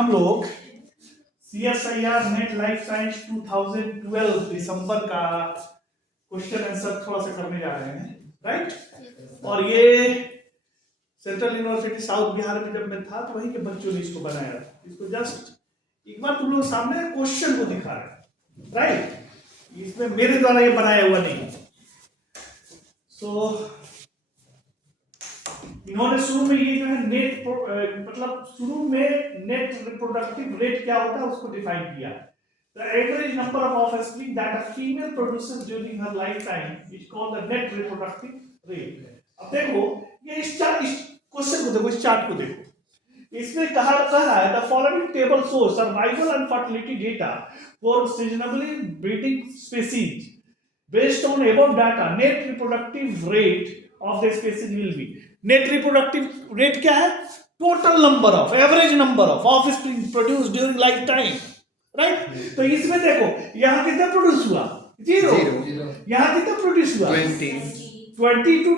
हम लोग CSIR net life science 2012 दिसंबर का क्वेश्चन आंसर थोड़ा सा करने जा रहे हैं, राइट। और ये सेंट्रल यूनिवर्सिटी साउथ बिहार में जब मैं था तो वहीं के बच्चों ने इसको बनाया था। इसको जस्ट एक बार तुम लोग सामने क्वेश्चन को दिखा रहे हैं, राइट। इसमें मेरे द्वारा ये बनाया हुआ नहीं है। सो इन्होंने शुरू में ये जो है नेट मतलब शुरू में नेट रिप्रोडक्टिव रेट क्या होता है उसको डिफाइन किया। The average number of offspring that a female produces during her lifetime is called the net reproductive rate. अब देखो ये इस क्वेश्चन को देखो, इस चार्ट को देखो। इसमें कहा है the following table shows survival and fertility data for seasonally breeding species. Based on above data, net reproductive rate of the species will be. Net reproductive rate क्या है? Total number of, average number of offspring produced during lifetime, right? तो इसमें देखो यहाँ कितना produce हुआ? 0। यहाँ कितना प्रोड्यूस हुआ? 20 to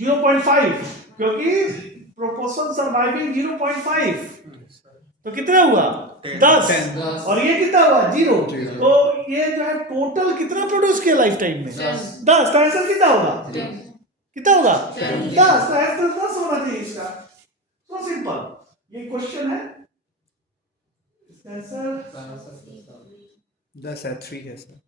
0.5, क्योंकि प्रोपोर्शन सर्वाइविंग 0.5, तो कितना हुआ? 10। और ये कितना हुआ? 0। तो ये जो है टोटल कितना प्रोड्यूस किया लाइफ टाइम में? 10। तो आंसर कितना होगा? कितना होगा? 10। तो आंसर 10 होना चाहिए इसका। तो सिंपल ये क्वेश्चन है, इसका आंसर 10 है, 3 है सर।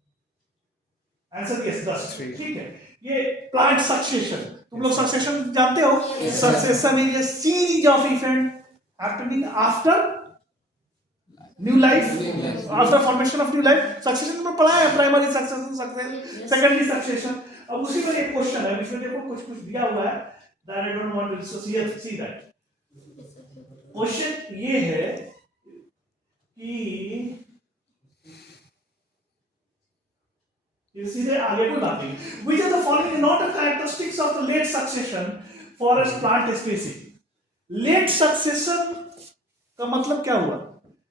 आंसर यस 10, ठीक है। ये प्लांट सक्सेशन, तुम लोग सक्सेशन जानते हो? Succession is a series of event happening after new life, after formation of new life. Succession में पढ़ा है, प्राइमरी सक्सेशन, सेकेंडरी सक्सेशन। अब उसी में एक क्वेश्चन है, इसमें देखो कुछ कुछ दिया हुआ है, that I don't want to discuss, see that. Question ये है कि सीधे आगे कोई बात नहीं। Which of the following is not a characteristics of the late succession for a plant species? Late succession का मतलब क्या हुआ?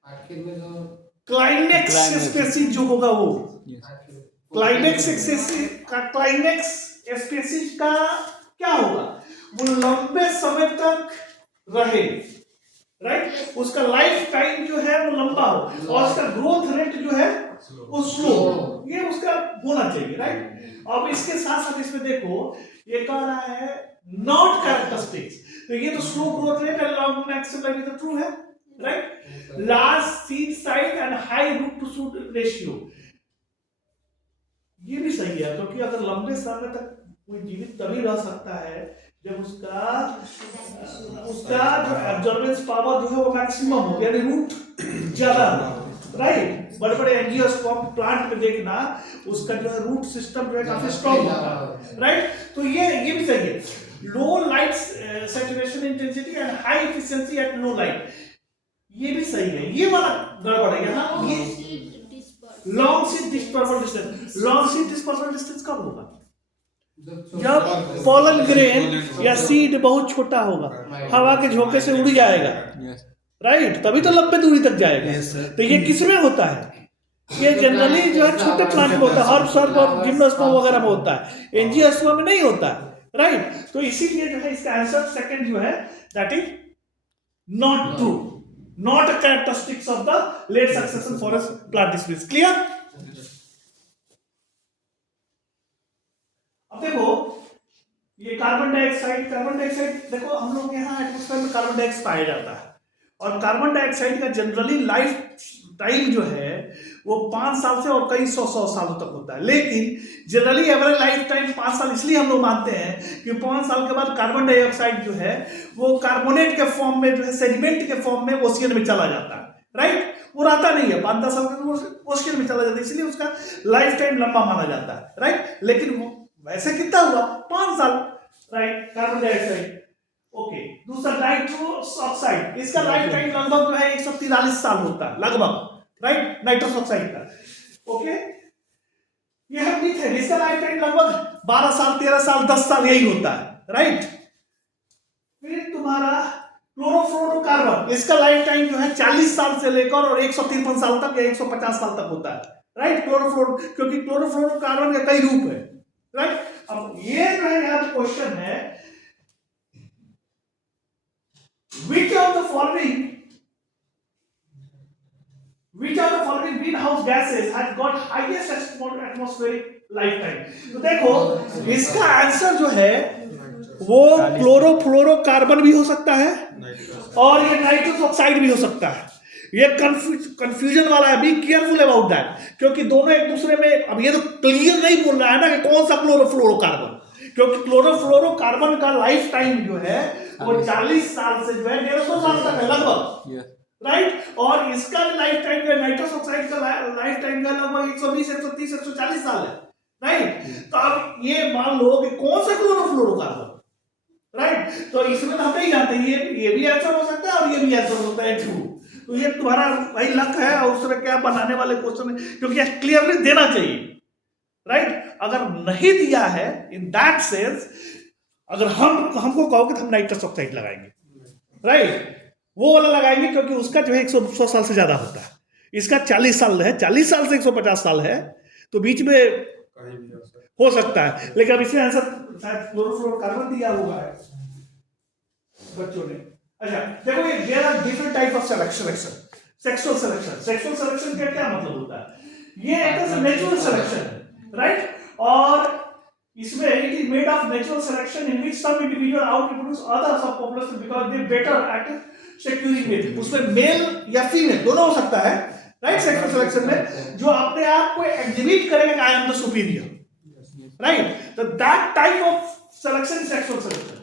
आखिर में जो क्लाइमेक्स स्पेसीज जो होगा वो क्लाइमेक्स स्पेसीज का क्या होगा? वो लंबे समय तक रहे, राइट। उसका लाइफ टाइम जो है वो लंबा हो और उसका ग्रोथ रेट जो है वो स्लो, ये उसका होना चाहिए, राइट। अब इसके साथ साथ इसमें देखो ये कह रहा है नॉट कैरेक्टरिस्टिक्स, तो ये तो slow growth rate and long maximum life तो ट्रू है, right. Large seed size and high root to shoot ratio, ये भी सही है, क्योंकि अगर लंबे समय तक कोई जीवित तभी रह सकता है जब उसका जो एब्जॉर्बेंस पावर जो है वो मैक्सिमम हो, यानी रूट ज्यादा, राइट। बड़े बड़े एंजियोस्पर्म प्लांट में देखना उसका जो है रूट सिस्टम जो है काफी स्ट्रॉन्ग होता है, राइट। तो ये भी सही है। लो light saturation intensity and high efficiency at low light, ये भी सही है। ये वाला गड़बड़ है ना, ये long seed dispersal distance. Long seed dispersal distance कब होगा? जब पोलन ग्रेन या सीड बहुत छोटा होगा, हवा के झोंके से उड़ जाएगा, राइट, तभी तो लंबे दूरी तक जाएगा। तो ये किसमें होता है? ये जनरली जो है छोटे प्लांट में होता है, हर्ब सर्ब और जिम्नोस्पर्म वगैरह में होता है, एंजियोस्पर्म में नहीं होता है, राइट। तो इसीलिए जो है इसका आंसर सेकंड जो है that is not true, not a characteristics of the late succession for a plant species. Clear? अब देखो ये कार्बन डाइऑक्साइड देखो हम लोग यहाँ एटमॉस्फेयर में कार्बन डाइऑक्साइड पाया जाता है, और कार्बन डाइऑक्साइड का जनरली लाइफ टाइम जो है वो 5 साल से और कई 100 सालों तक होता है। लेकिन जनरली एवरेज लाइफ टाइम 5 साल इसलिए हम लोग मानते हैं कि 5 साल के बाद कार्बन डाइऑक्साइड जो है वो कार्बोनेट के फॉर्म में जो है सेडिमेंट के फॉर्म में ओशियन में चला जाता है, राइट। वो रहता नहीं है 5-10 साल के ओशियन में चला जाता है, इसलिए उसका लाइफ टाइम लंबा माना जाता है, राइट। लेकिन वैसे कितना हुआ? 5 साल, राइट। Carbon dioxide, okay. दूसरा नाइट्रस ऑक्साइड, इसका लाइफ टाइम लगभग जो है 143 साल होता है लगभग, राइट, नाइट्रस ऑक्साइड का, ओके। ये है मीथेन, इसका लाइफ टाइम लगभग 12 साल 13 साल 10 साल यही होता है, राइट। फिर तुम्हारा क्लोरोफ्लोरोकार्बन, इसका लाइफ टाइम जो है 40 साल से लेकर और 153 साल तक या 150 साल तक होता है, राइट। क्लोरोफ्लोरो, क्योंकि क्लोरोफ्लोरोकार्बन के कई रूप है, राइट। अब ये जो है यहाँ क्वेश्चन है, which of the following Which of the following greenhouse gases has got highest atmospheric lifetime? तो देखो इसका आंसर जो है वो क्लोरोफ्लोरोकार्बन भी हो सकता है और ये नाइट्रस ऑक्साइड भी हो सकता है। ये कंफ्यूजन वाला है, बी केयरफुल अबाउट दैट, क्योंकि दोनों एक दूसरे में, अब ये तो क्लियर नहीं बोल रहा है ना कि कौन सा क्लोरोफ्लोरोकार्बन, क्योंकि क्लोरोफ्लोरोकार्बन का लाइफ टाइम जो है वो 40 साल से जो है 150 साल तक है लगभग, राइट। और इसका लाइफ टाइम है, नाइट्रस ऑक्साइड का लाइफ टाइम का लगभग 120 130 140 साल है, राइट। तो अब ये मान लो कि कौन सा क्लोरोफ्लोरोकार्बन, राइट। तो इसमें हम नहीं जानते, ये भी आंसर हो सकता है और ये भी आंसर हो सकता है ट्रू। तो ये तुम्हारा भाई लक है और उसमें क्या बनाने वाले क्वेश्चन है, क्योंकि क्लियरली देना चाहिए, राइट। अगर नहीं दिया है इन दैट सेंस, अगर हमको कहो कि हम नाइट्रस ऑक्साइड लगाएंगे, राइट, वो वाला लगाएंगे क्योंकि उसका जो है 100 साल से ज्यादा होता है, इसका 40 साल है, 40 साल से 150 साल है, तो बीच में हो सकता है। लेकिन अब इसमें आंसर शायद क्लोरोफ्लोरोकार्बन दिया हुआ है बच्चों ने। अच्छा देखो, ये there are different type of sexual selection. Sexual selection का क्या मतलब होता है? ये एक नेचुरल सिलेक्शन है, राइट। और इसमें it is made of natural selection in which some individual out reproduce others of population because they better at securing it. उसमें मेल या फीमेल दोनों हो सकता है, राइट। सेक्सुअल सिलेक्शन में जो अपने आप को एग्जिबिट करेगा I am the superior, right. तो that type of selection is sexual selection.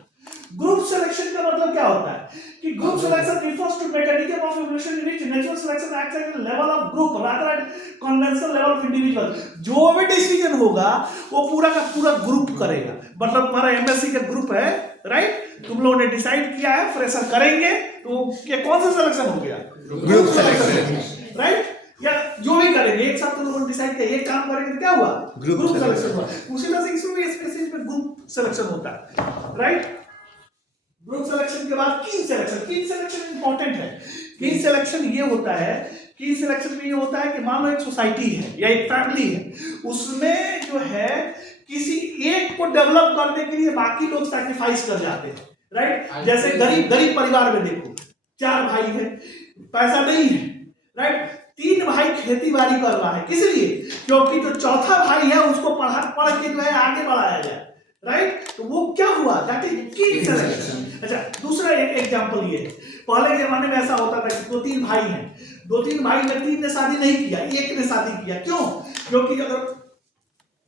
Group selection का मतलब क्या होता है कि group selection refers to mechanism of evolution in which natural selection acts at the level of group rather than conventional level of individual। जो भी decision होगा वो पूरा का पूरा ग्रुप करेगा। मतलब हमारा एमएससी का ग्रुप है, राइट, तुम लोगों ने डिसाइड किया है फ्रेशर करेंगे, तो ये कौन सा सिलेक्शन हो गया? Group selection, right. या जो भी करेंगे एक साथ तुम लोगों ने डिसाइड किया एक काम करेंगे तो क्या हुआ? ग्रुप सिलेक्शन हुआ। उसी तरह से इसमें भी स्पेसिफिक में ग्रुप सिलेक्शन होता है, राइट। ग्रुप सिलेक्शन के बाद कीन सिलेक्शन। कीन सिलेक्शन इंपॉर्टेंट है। कीन सिलेक्शन ये होता है, कीन सिलेक्शन में ये होता है कि मान लो एक सोसाइटी है या एक फैमिली है, उसमें जो है किसी एक को डेवलप करने के लिए बाकी लोग सैक्रिफाइस कर जाते हैं, राइट। जैसे गरीब परिवार में देखो 4 भाई है, पैसा नहीं है, राइट। 3 भाई खेती बाड़ी कर रहा है, किस लिए? क्योंकि जो चौथा भाई है उसको पढ़ के जो है आगे बढ़ाया जाए, राइट। तो वो क्या हुआ? That is keen selection. अच्छा दूसरा एक एग्जांपल ये है, पहले जमाने में ऐसा होता था कि 2-3 भाई हैं, 2-3 भाई में 3 ने शादी नहीं किया, एक ने शादी किया। क्यों? क्योंकि अगर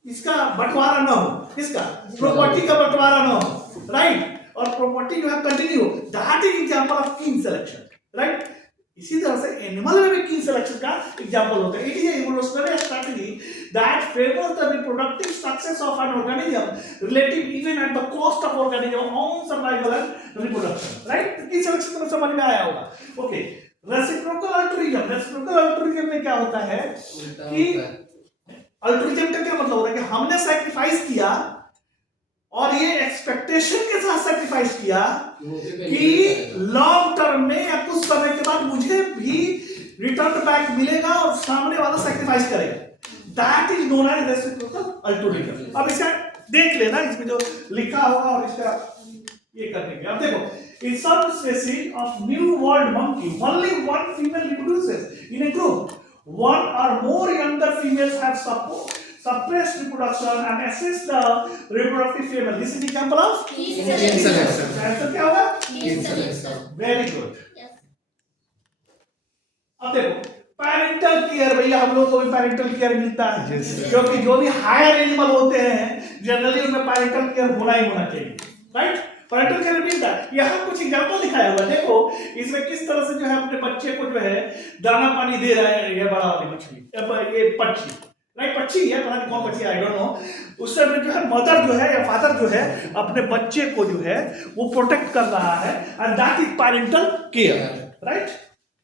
इसका बंटवारा ना हो, इसका प्रॉपर्टी का बंटवारा ना हो, राइट, और प्रॉपर्टी जो है continue, that is example of कीन सिलेक्शन, राइट। इसी तरह से एनिमल में भी कीन सिलेक्शन का एग्जांपल होता है। It is evolutionary strategy that favours the reproductive success of an organism relative even at the cost of organism on survival and reproduction, right. कीन सिलेक्शन तो समझ में आया होगा। Okay, reciprocal altruism. Reciprocal altruism में क्या होता है कि अल्ट्रुइज्म का क्या मतलब होता है कि हमने सैक्रिफाइस किया और ये एक्सपेक्टेशन के साथ सैक्रिफाइस किया कि लॉन्ग टर्म में या कुछ समय के बाद मुझे भी रिटर्न बैक मिलेगा और सामने वाला सैक्रिफाइस करेगा। That is known as reciprocal altruism. अब इसका देख लेना, इसमें जो लिखा होगा और इसका ये करने के। अब देखो, in some species of new world monkey only one female reproduces in a group, one or more younger females have suppressed reproduction and assist the reproductive female. This is the example of कीन selection. Answer क्या होगा? कीन selection. Very good. अब देखो parental care, भैया हम लोग को भी पैरेंटल केयर मिलता है, क्योंकि जो भी हायर एनिमल होते हैं जनरली उनमें पैरेंटल केयर होना ही होना चाहिए, राइट। पैरेंटल केयर मिलता है। यहाँ कुछ एग्जांपल दिखाया हुआ है, देखो इसमें किस तरह से जो है अपने बच्चे को जो है दाना पानी दे रहा है। ये बड़ा वाली मछली, ये पक्षी, राइट, पक्षी है, पता नहीं कौन पक्षी, आई डोंट नो। उससे जो है मदर जो है या फादर जो है अपने बच्चे को जो है वो प्रोटेक्ट कर रहा है, and that is parental care, right.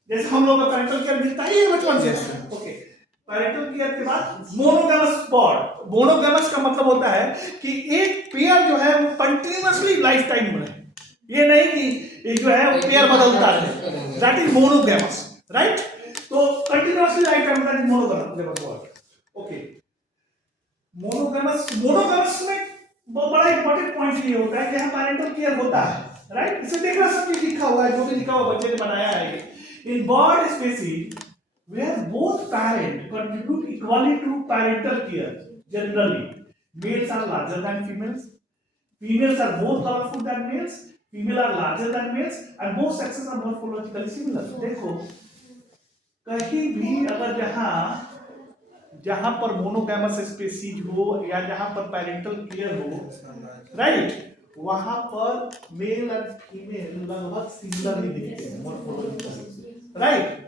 जैसे हम लोग का पैरेंटल केयर मिलता है ये बचपन से। ओके, पैरेंटल केयर के बाद मोनोगैमस पॉड। मोनोगैमस का मतलब होता है कि एक पेयर जो है वो कंटिन्यूअसली लाइफ टाइम में रहे, ये नहीं कि जो है वो पेयर बदलता है, दैट इज मोनोगैमस, राइट। तो continuously life time that is monogamous pod. Okay, monogamous में बहुत बड़ा इंपॉर्टेंट पॉइंट ये होता है कि यहाँ पैरेंटल केयर होता है, राइट। इसे देखना सब चीज लिखा हुआ है, जो भी लिखा हुआ बच्चे ने बनाया है। In bird species where both parents contribute equally to parental care. Generally, males are larger than females. Females are more colorful than males. Females are larger than males, and both sexes are morphologically similar. देखो, कहीं भी अगर जहां पर monogamous species हो या जहां पर पैरेंटल केयर हो, राइट, वहां पर मेल और फीमेल लगभग सिमिलर ही दिखते हैं मॉर्फोलॉजिकली, राइट।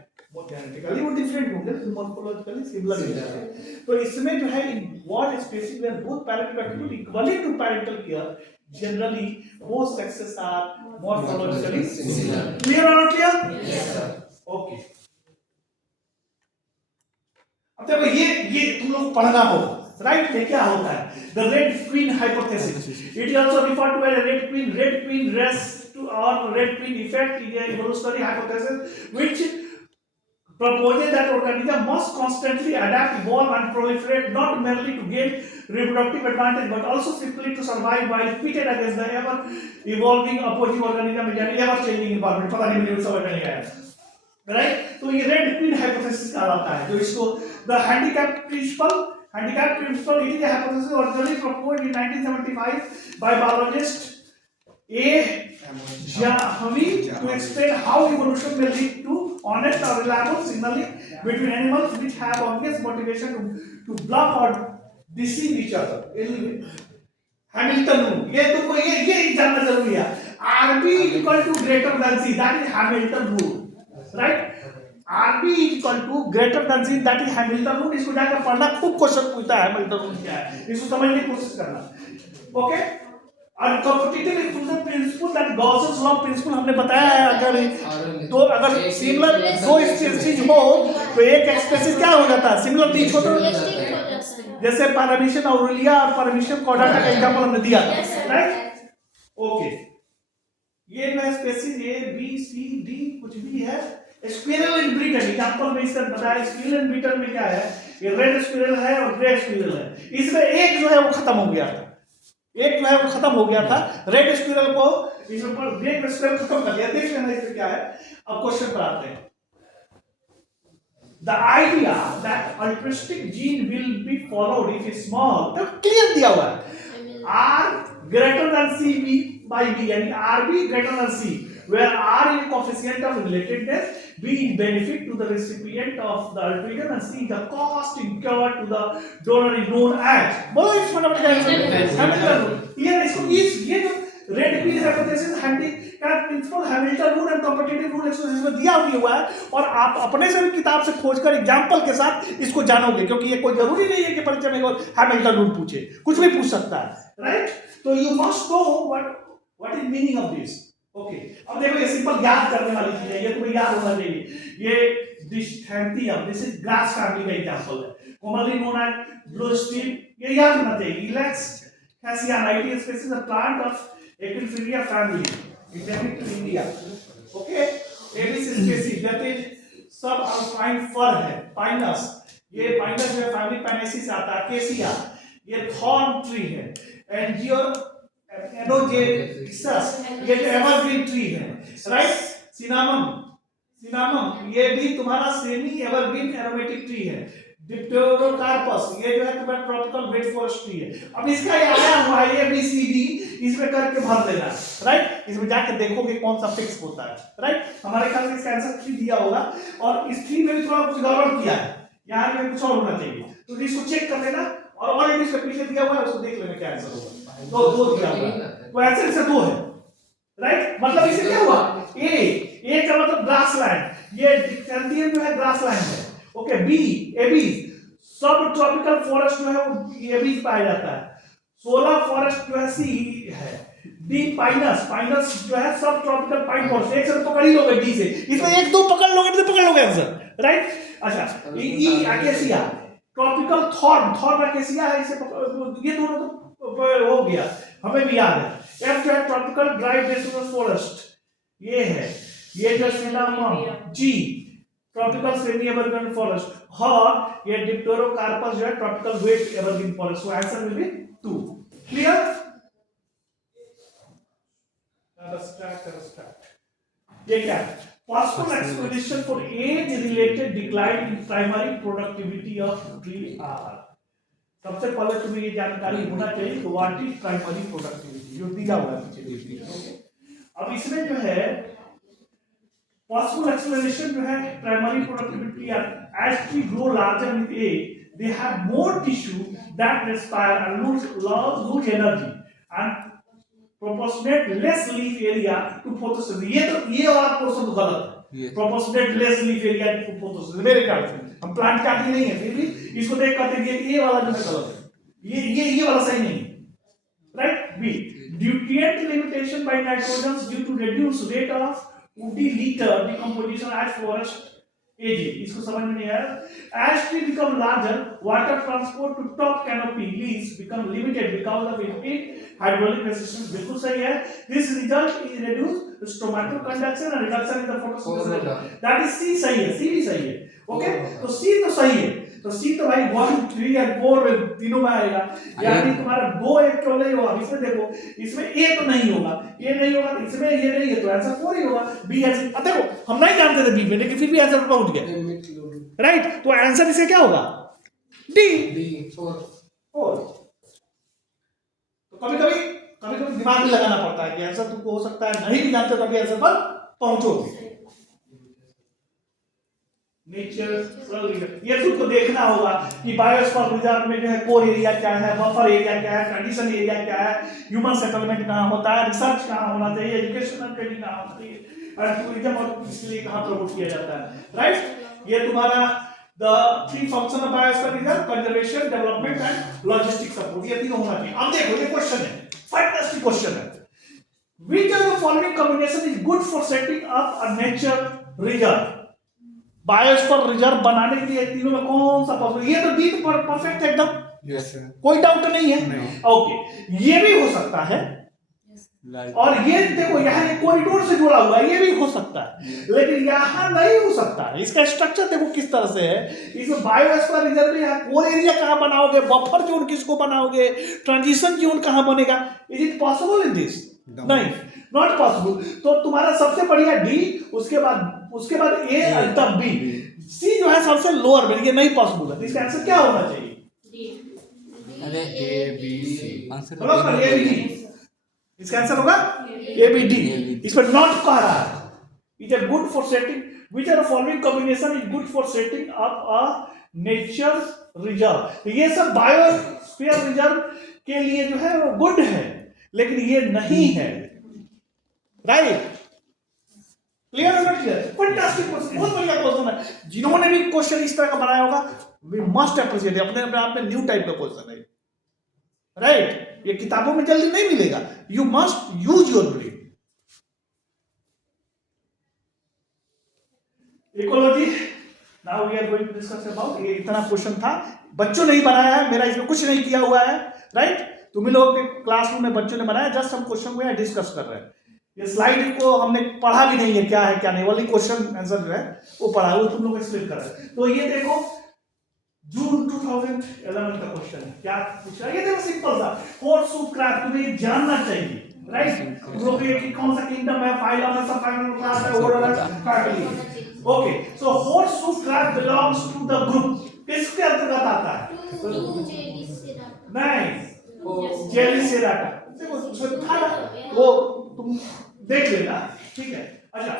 जेनेटिकली वो डिफरेंट होंगे लेकिन मॉर्फोलॉजिकली सिमिलर ही दिखते हैं। तो इसमें जो है what species where both parent contribute equally to parental care, generally both sexes are morphologically similar. Clear और not clear? Yes sir. Okay, अब देखो ये तुम लोग पढ़ना होगा, राइट। ये क्या होता है? The red queen hypothesis, it is also referred to as red queen race too और red queen effect is a evolutionary hypothesis which proposes that organisms must constantly adapt, evolve and proliferate not merely to gain reproductive advantage but also simply to survive while pitted against the ever evolving opposing organism in an ever changing environment। पता नहीं मुझे समझ में नहीं आया, right. तो ये red queen hypothesis कहलाता है, जो इसको the handicap principle it is a hypothesis originally proposed in 1975 by biologist A Jahvi to explain how evolution may lead to honest or reliable signaling between animals which have obvious motivation to bluff or deceive each other. Hamilton rule, ये तुमको ये जानना जरूरी है। RB equal to greater than C, that is Hamilton rule, right? RB equal to greater than C, that is Hamilton rule। इसको जाकर पढ़ना, खूब क्वेश्चन पूछता है Hamilton rule क्या है, इसको समझने की कोशिश करना, ओके। और competitive exclusion principle, that Gauss's law principal हमने बताया है। अगर सिमिलर दो स्पीशीज हो तो एक स्पीशीज क्या हो जाता है? सिमिलर नहीं छोटा, जैसे पैरामीशियन ऑरेलिया और पैरामीशियन कॉर्डाटा का एग्जांपल हमने दिया था, राइट। ओके, ये जो है species A B C D कुछ भी है। स्क्विरल इन ब्रिटन एग्जांपल में इसका बताया, स्क्विरल इन ब्रिटन में क्या है? ये रेड स्क्विरल है और ग्रे स्क्विरल है। इसमें एक जो है वो खत्म हो गया था, रेड स्क्विरल को इसमें पर ग्रे स्क्विरल खत्म कर दिया। देख लेना इसमें क्या है। अब क्वेश्चन पर आते हैं। The idea that altruistic gene will be followed if small, तो क्लियर दिया हुआ है, R greater than C B by B, यानी R B greater than C, where R is coefficient of relatedness, B is benefit to the recipient of the alteration, and C is the cost incurred to the donor is known as। बोलो इस fundamental Hamilton rule. ये जो red queen hypothesis, handicap principle, Hamilton rule and competitive rule expression में दिया हुआ है, और आप अपने से भी किताब से खोजकर एग्जांपल के साथ इसको जानोगे, क्योंकि ये कोई जरूरी नहीं है कि परीक्षा में हैमिल्टन रूल पूछे, कुछ भी पूछ सकता है, राइट। तो you must know what is meaning of this. Okay, अब देखो ये सिंपल याद करने वाली चीज है, ये तुम्हें याद होना चाहिए। ये डिस्टेंथियम, दिस इज ग्रास फैमिली का एग्जांपल है, commonly known as blue steel, ये याद होना चाहिए। इलेक्स हैसियानाइटी स्पीशीज अ प्लांट ऑफ एपिफिलिया family endemic to India। Okay, Abies species that is subalpine fir है, पाइनस, ये पाइनस जो है फैमिली पैनेसी से आता है। केसिया, ये थॉर्न ट्री है। एंजियो एनोजेक्सस, ये जो एवरग्रीन ट्री है, राइट। सिनामम, ये भी तुम्हारा सेमी एवरग्रीन एरोमेटिक ट्री है। डिप्टेरोकार्पस, ये जो है तुम्हारा ट्रॉपिकल वेट फॉरेस्ट ट्री है। अब इसका ये आया हुआ है ए बी सी डी, इसमें करके भर देना, राइट। इसमें जाके देखोगे कौन सा फिक्स होता है, राइट। हमारे ख्याल से इसका आंसर 3 दिया होगा, और इस 3 में भी थोड़ा कुछ गड़बड़ किया है, यहाँ में कुछ और होना चाहिए, तो इसको चेक कर लेना, और ऑलरेडी इसका पीछे दिया हुआ है, उसको देख लेना क्या आंसर होगा। दो दिया हुआ है, तो आंसर इसका 2 है, राइट। मतलब इससे क्या हुआ? ए का मतलब ग्रासलैंड, ये डिक्टेंथियम जो है ग्रासलैंड है। ओके, बी एबीज, सब ट्रॉपिकल फॉरेस्ट जो है वो एबीज पाया जाता है। 16 फॉरेस्ट जो है सी है। डी पाइनस जो है सब ट्रॉपिकल पाइन फॉरेस्ट, एक से पकड़ ही लोगे डी से, इसमें 1-2 पकड़ लोगे तो पकड़ लोगे आंसर, राइट। अच्छा, ई अकेसिया, ट्रॉपिकल थॉर्न अकेसिया है, इसे ये दोनों तो हो गया, हमें भी याद है। एफ जो है ट्रॉपिकल ड्राई डेसिडुअस फॉरेस्ट, ये है, ये जो सिनामम। जी ट्रॉपिकल सेमी एवरग्रीन फॉरेस्ट, और ये डिप्टेरोकार्पस जो है tropical wet evergreen forest. So answer will be 2। Clear? ये क्या है? possible explanation for age-related decline in primary productivity of tree are. सबसे पहले तुम्हें ये जानकारी होना चाहिए कि व्हाट इज प्राइमरी प्रोडक्टिविटी, जो दिया हुआ है पीछे। अब इसमें जो है पॉसिबल एक्सप्लेनेशन जो है primary productivity, as tree grow larger with age they have more tissue that respire and lose energy and proportionate less leaf area to photosynthesis। ये वाला पोर्शन तो गलत है, proportionate less leaf area to photosynthesis मेरे ख्याल से। हम plant काटते नहीं है, फिर भी इसको देख कर देखिए ये वाला जो है गलत है, ये वाला सही नहीं है, right. B, nutrient limitation by nitrogens due to reduced rate of woody litter decomposition as forest aging। इसको समझ में नहीं आया। As tree become larger, water transport to top canopy leaves become limited because of increased hydraulic resistance। बिल्कुल सही है। This result is reduced stomatoconduction and reduction in the photosynthesis। That is C सही है, C भी सही है। Okay, तो C तो सही है, तो C तो भाई 1, 3 और 4 तीनों में आएगा, यानी तुम्हारा 2 1 क्यों नहीं होगा। इसमें देखो, इसमें A तो नहीं होगा, ये नहीं होगा, तो इसमें ये नहीं है, तो आंसर 4 ही होगा। B आंसर, अब देखो हम नहीं जानते थे B में, लेकिन फिर भी आंसर पहुंच गया, राइट। तो आंसर इसे क्या होगा, D 4। तो कभी कभी दिमाग में लगाना पड़ता है कि आंसर तुमको हो सकता है नहीं भी जानते, तभी आंसर पर पहुंचोगे। नेचर, ये तुमको देखना होगा कि बायोस्फीयर रिजर्व में जो है कोर एरिया क्या है, बफर एरिया क्या है, कंडीशन एरिया क्या है, ह्यूमन सेटलमेंट कहाँ होता है, रिसर्च कहाँ होना चाहिए, एजुकेशनल ट्रेनिंग कहाँ होना चाहिए, और टूरिज्म और इसलिए कहाँ प्रमोट किया जाता है, राइट। ये तुम्हारा the 3 function of biosphere reserve, conservation, development and logistic support, ये तीनों होना चाहिए। अब देखो ये क्वेश्चन है, फैंटास्टिक क्वेश्चन है। Which of the following combination is good for setting up a nature reserve? Biosphere reserve बनाने के लिए तीनों में कौन सा पॉसिबल, ये तो डी परफेक्ट है एकदम, यस सर, कोई डाउट नहीं है। ओके, ये भी हो सकता है, और ये देखो यहाँ ये कॉरिडोर से जुड़ा हुआ है, ये भी हो सकता है, लेकिन यहाँ नहीं हो सकता है। इसका स्ट्रक्चर देखो किस तरह से है, इसमें बायोस्फीयर रिजर्व में यहाँ कोर एरिया कहाँ बनाओगे, बफर जोन किसको बनाओगे, ट्रांजिशन जोन कहाँ बनेगा, is it possible in this? नहीं, नॉट पॉसिबल। तो तुम्हारा सबसे बढ़िया डी, उसके बाद ए, तब बी, सी जो है सबसे लोअर में, ये नहीं पॉसिबल है। इसका आंसर क्या होना चाहिए? अरे A B C answer A B D, इसका आंसर होगा ए बी डी। इस पर नॉट कह रहा है, it is good for setting, which are the following combination is good for setting up a nature reserve. ये सब बायोस्फीयर रिजर्व के लिए जो है वो गुड है, लेकिन ये नहीं है, राइट। क्लियर है, नॉट क्लियर? फैंटास्टिक क्वेश्चन, बहुत बढ़िया क्वेश्चन है। जिन्होंने भी क्वेश्चन इस तरह का बनाया होगा, वी मस्ट अप्रिशिएट, अपने आप में न्यू टाइप का क्वेश्चन है, राइट। ये किताबों में जल्दी नहीं मिलेगा, you must use your brain. Ecology, now we are going to discuss about, ये इतना क्वेश्चन था, बच्चों ने ही बनाया है, मेरा इसमें कुछ नहीं किया हुआ है, राइट। तुम्हें लोगों के क्लासरूम में बच्चों ने बनाया, जस्ट हम क्वेश्चन को डिस्कस कर रहे हैं। ये स्लाइड को हमने पढ़ा भी नहीं है, क्या है क्या नहीं, वाली क्वेश्चन आंसर जो है वो पढ़ा है, वो तुम लोग एक्सप्लेन कर रहे हैं। तो ये देखो जून 2011 का क्वेश्चन है, क्या पूछ रहा है, ये देखो सिंपल सा, होर्सशू क्रैब, तुम्हें ये जानना चाहिए, राइट। तुम लोग ये कि कौन सा किंगडम है, फाइलम है, सब फाइलम क्लास है, ऑर्डर है, family. Okay, so horseshoe crab belongs to the group, किसके अंतर्गत आता है? नहीं, जेलिसेराटा, देखो उसमें था, वो तुम देख लेना, ठीक है। अच्छा,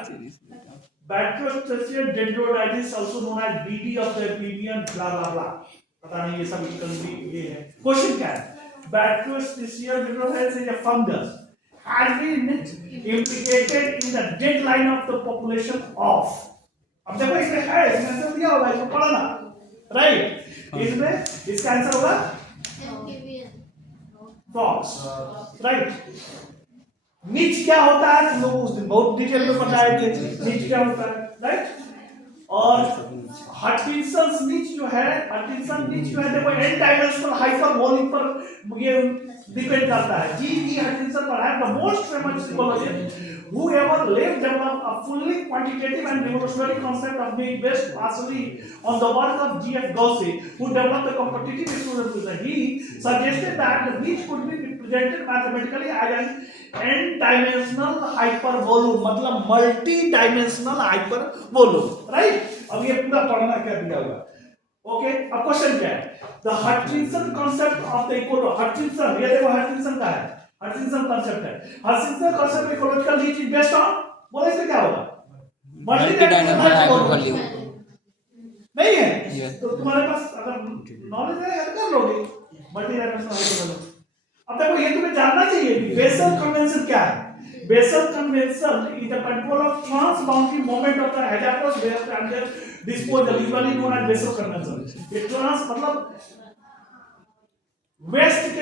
Batrachus dendroides also known as BD of the plebeian blah blah blah, पता नहीं ये सब ये है। क्वेश्चन क्या है? Batrachus dendroides is a fungus has been implicated in the deadline of the population of, अब देखो इसमें है, इसमें आंसर दिया होगा, इसको पढ़ना, राइट। इसमें इसका आंसर होगा फॉक्स, राइट। नीच क्या होता है, तुम लोग उस दिन बहुत डिटेल में बताए थे नीच क्या होता है, राइट। और हटिंसन्स नीच जो है, हटिंसन नीच जो है देखो एन डायमेंशनल हाइपरबोलिक पर ये डिपेंड करता है। जी हटिंसन पर है, the most famous psychologist whoever lived developed a fully quantitative and revolutionary concept of being based partially on the work of G.F. Gauss, who developed the competitive explosion. He suggested that the niche could be represented mathematically as an n-dimensional hypervolume, मतलब multi dimensional हाइपरवॉल्यूम, right. अब ये पूरा पढ़ना क्या दिया हुआ, okay. अब question क्या है, द हटचिंसन कॉन्सेप्ट ऑफ द हटचिंसन, ये देखो हटचिंसन का है, हटचिंसन कॉन्सेप्ट है। हटचिंसन कॉन्सेप्ट में ecological need is based on, बोले इससे क्या होगा, मल्टी डायमेंशनल हाइपरवॉल्यूम नहीं है, तो तुम्हारे पास अगर नॉलेज है तो कर लोगे मल्टी डायमेंशनल हाइपरवॉल्यूम। अब देखो ये तुम्हें जानना चाहिए बेसल कन्वेंशन क्या है। Basel convention is the control of trans boundary moment of the hazardous waste under disposal, usually known as Basel convention. ये ट्रांस मतलब वेस्ट के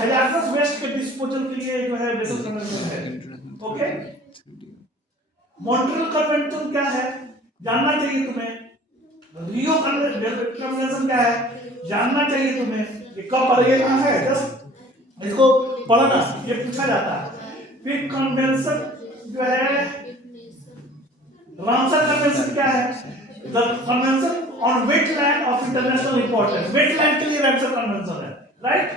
हैजार्डस वेस्ट के डिस्पोजल के लिए जो है बेसल कन्वेंशन है, ओके। मॉन्ट्रियल कन्वेंशन क्या है जानना चाहिए तुम्हें। रियो कन्वेंशन क्या है जानना चाहिए तुम्हें। ये कब पढ़ेगा है, जस्ट इसको पढ़ना, ये पूछा जाता है। फिर कन्वेंशन जो है रामसर कन्वेंशन क्या है, the convention on wetland of international importance, wetland के लिए रामसर कन्वेंशन है, राइट।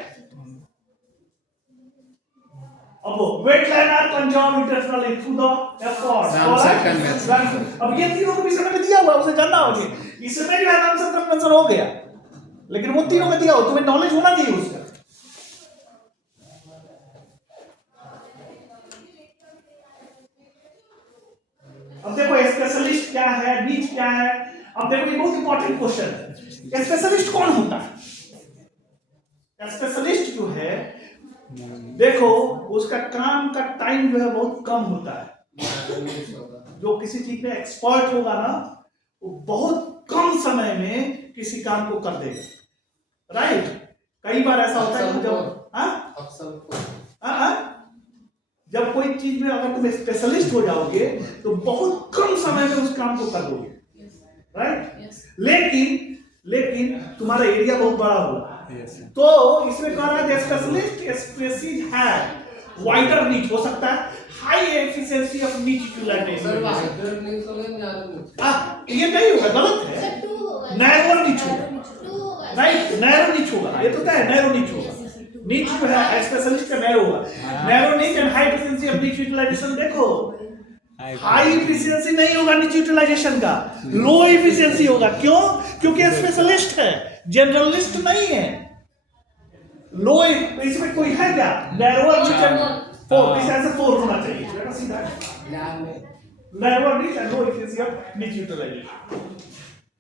अब wetland are conserve internationally through the efforts, Ramsar convention. अब ये तीनों को भी समय में दिया हुआ, उसे जानना होगा। इसमें जो है रामसर कन्वेंशन हो गया, लेकिन वो तीनों में दिया हो, तुम्हें नॉलेज होना चाहिए उसका। अब देखो स्पेशलिस्ट क्या है, नीच क्या है। अब देखो ये बहुत इंपॉर्टेंट क्वेश्चन है, स्पेशलिस्ट कौन होता है। स्पेशलिस्ट जो है देखो उसका काम का टाइम जो है बहुत कम होता है। जो किसी चीज में एक्सपर्ट होगा ना वो बहुत कम समय में किसी काम को कर देगा, राइट। कई बार ऐसा होता है कि जब कोई चीज में अगर तुम स्पेशलिस्ट हो जाओगे तो बहुत कम समय में उस काम को कर दोगे, राइट। लेकिन तुम्हारा एरिया बहुत बड़ा होगा, तो इसमें कह रहा है स्पेशलिस्ट स्पेसिस है वाइडर नीच हो सकता है, हाई एफिशिएंसी ऑफ नीच यूटिलाइजेशन। ये नहीं होगा, गलत है। नैरो नीच होगा, राइट, नैरो नीच होगा, ये तो क्या है, नैरो नीच होगा। नीच जो है स्पेशलिस्ट का नैरो होगा, नैरो नीच एंड हाई एफिशिएंसी ऑफ नीच यूटिलाइजेशन। देखो हाई एफिशिएंसी नहीं होगा नीच यूटिलाइजेशन का, लो एफिशिएंसी होगा। क्यों? क्योंकि स्पेशलिस्ट है, जनरलिस्ट नहीं है। लो इसमें कोई है क्या, नैरोअर नीच एंड फोर, इस ऐसे फोर होना चाहिए, बेटा सीधा नैरोअर नीच एंड लो एफिशिएंसी ऑफ नीच यूटिलाइजेशन।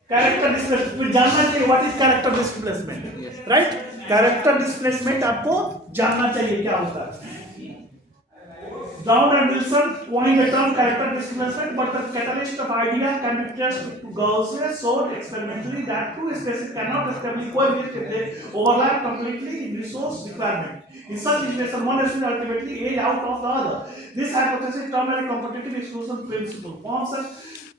कैरेक्टर डिस्प्लेसमेंट जानना चाहिए, what is character displacement, right. Character displacement आपको जानना चाहिए क्या होता है। Brown and Wilson coined the term character displacement, but the catalyst of idea can be traced to Gauss showed experimentally that two species cannot stably coexist if they overlap completely in resource requirement. In such situation, one species ultimately age out of the other. This hypothesis, termed as competitive exclusion principle, forms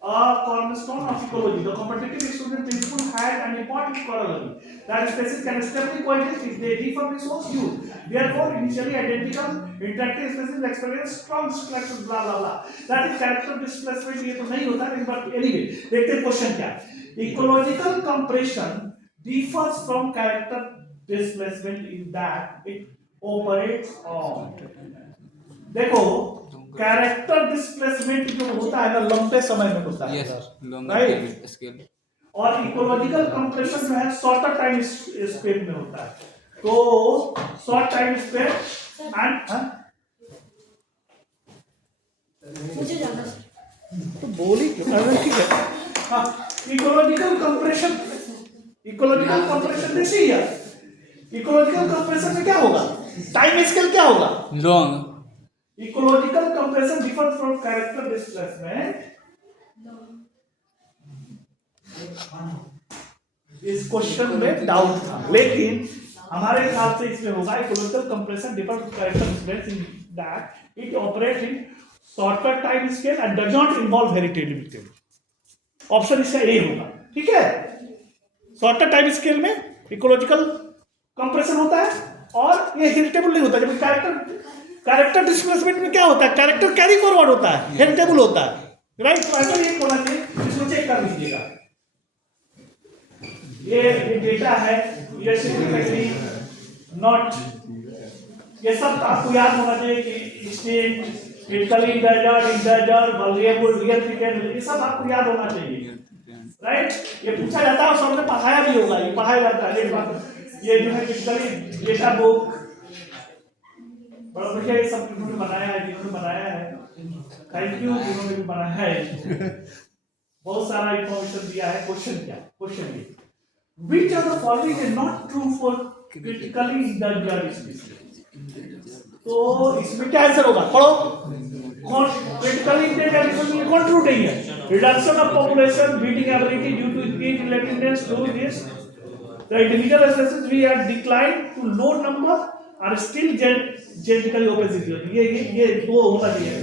a cornerstone of ecology. The competitive exclusion principle had an important corollary that species can stably coexist if they differ resource use. Therefore, initially identical interactive species experience strong selection, blah blah blah. That is character displacement. ये तो नहीं होता, but anyway, देखते हैं question क्या है. Ecological compression differs from character displacement in that it operates on. देखो character displacement जो होता है ना लंबे समय में होता है, राइट, स्केल। और इकोलॉजिकल कंप्रेशन जो है शॉर्टर टाइम स्पेन में होता है। तो शॉर्ट टाइम स्पेन एंड मुझे जाना तो बोली क्यों, ठीक है। हाँ, इकोलॉजिकल कंप्रेशन देखिए यार, इकोलॉजिकल कंप्रेशन में क्या होगा, टाइम स्केल क्या होगा, long. Ecological compression differs from character displacement. इस क्वेश्चन में डाउट था, लेकिन हमारे हिसाब से इसमें होगा ecological compression differs from character displacement in that it operates in shorter time scale and does not involve heritability. Option इसका ए होगा, ठीक है। शॉर्टर टाइम स्केल में इकोलॉजिकल कंप्रेशन होता है और ये हेरिटेबल नहीं होता। जब कैरेक्टर डिस्प्लेसमेंट में क्या होता है, कैरेक्टर कैरी फॉरवर्ड होता है, हेरिटेबल होता है, राइट। तो ऐसा एक होना चाहिए, इसको चेक कर लीजिएगा। ये डेटा है, ये सिग्निफिकेंटली नॉट ये सब आपको याद होना चाहिए कि स्टेट इटली इंडजर वल्नरेबल रियल थ्रेटेड, ये सब आपको याद होना चाहिए, राइट। ये पूछा जाता है और सबने पढ़ाया भी होगा, ये पढ़ाया जाता है। एक बात ये जो है टिपिकली डेटा बुक बड़ा बढ़िया, ये सब जिन्होंने बनाया है, थैंक यू जिन्होंने भी बनाया है। बहुत सारा इंफॉर्मेशन दिया है। क्वेश्चन ये which of the following is not true for critically endangered species? तो इसमें क्या आंसर होगा, पढ़ो। क्रिटिकली इंडेंजर्ड स्पीशीज कौन ट्रू नहीं है? Reduction of population, breeding ability due to increase relativeness to this, the individual species we are decline to low number are still genetically opacity. ये दो होना चाहिए।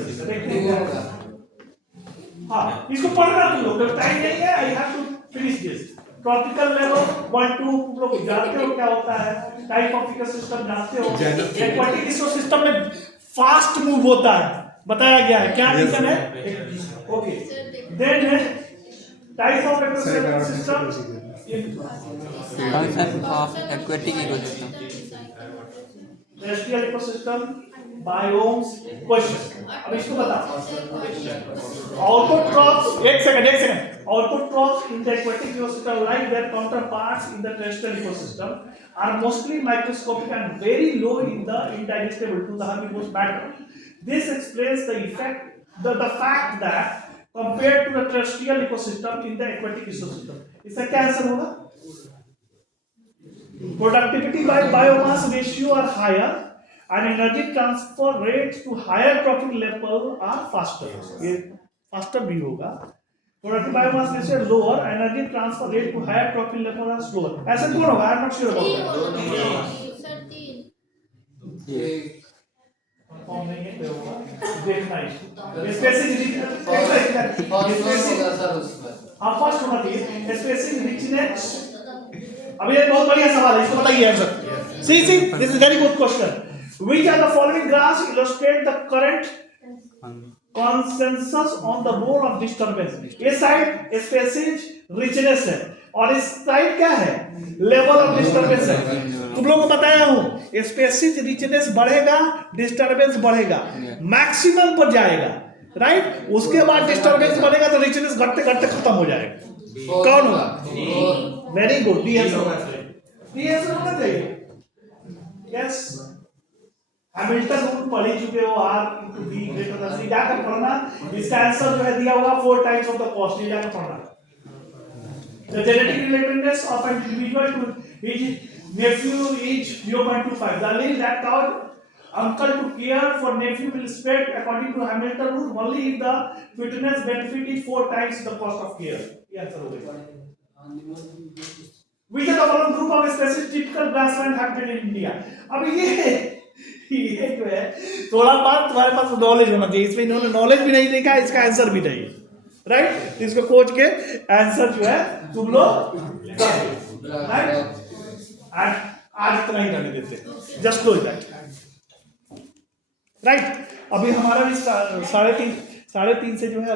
हाँ, इसको पढ़ना तुम लोग, टाइम नहीं है, I have to finish this. Tropical level 1 2 तुम लोग जानते हो क्या होता है, टाइप ऑफ इकोसिस्टम जानते हो। एक्वाटिक इकोसिस्टम में फास्ट मूव होता है, बताया गया है, क्या रीजन है? Okay, then type of ecosystem, function of aquatic ecosystem, terrestrial ecosystem, biomes. Question अब इसको बता। Autotrophs, एक second, autotrophs in the aquatic ecosystem like their counterparts in the terrestrial ecosystem are mostly microscopic and very low in the indigestible to the herbivores matter. This explains the fact that compared to the terrestrial ecosystem in the aquatic ecosystem, इसका क्या answer होगा? Productivity by biomass ratio are higher and energy transfer rates to higher trophic level are faster. ये faster भी होगा। Productive biomass ratio lower, energy transfer rate to higher trophic level are slower. ऐसा कौन होगा? I'm not sure about that. कौन नहीं है कोई होगा? देखना है। Species हाँ फर्स्ट होना चाहिए। Species richness। अभी ये बहुत बढ़िया सवाल है, इसको बताइए answer. See, this is very good question. Which of the following graphs illustrate the current consensus on the role of disturbance? ये साइड species richness है और इस साइड क्या है? लेवल ऑफ डिस्टर्बेंस है। तुम लोगों को बताया हूं, species richness बढ़ेगा, डिस्टर्बेंस बढ़ेगा, मैक्सिमम पर जाएगा, राइट। उसके बाद डिस्टर्बेंस बढ़ेगा तो richness घटते घटते खत्म हो जाएगा। कौन होगा? वेरी गुड, डी आंसर होना चाहिए। यस, हैमिल्टन रूल पढ़ ही चुके हो, R into B greater than C, जाकर पढ़ना। इसका आंसर जो है दिया होगा 4 टाइम्स ऑफ द कॉस्ट, ये जाकर पढ़ना। The genetic relatedness of an individual to his nephew is 0.25. The allele that caused uncle to care for nephew will spread according to Hamilton rule only if the fitness benefit is 4 times the cost of care. ये answer हो गया। Which of the following group of species typical grassland habitat in India? अब ये जो है थोड़ा बात तुम्हारे पास नॉलेज होना चाहिए, इसमें इन्होंने नॉलेज भी नहीं देखा, इसका आंसर भी नहीं, राइट। इसको खोज के आंसर जो है तुम लोग राइट। आज इतना ही करने देते, जस्ट क्लोज दैट, राइट। अभी हमारा भी 3:30 से जो है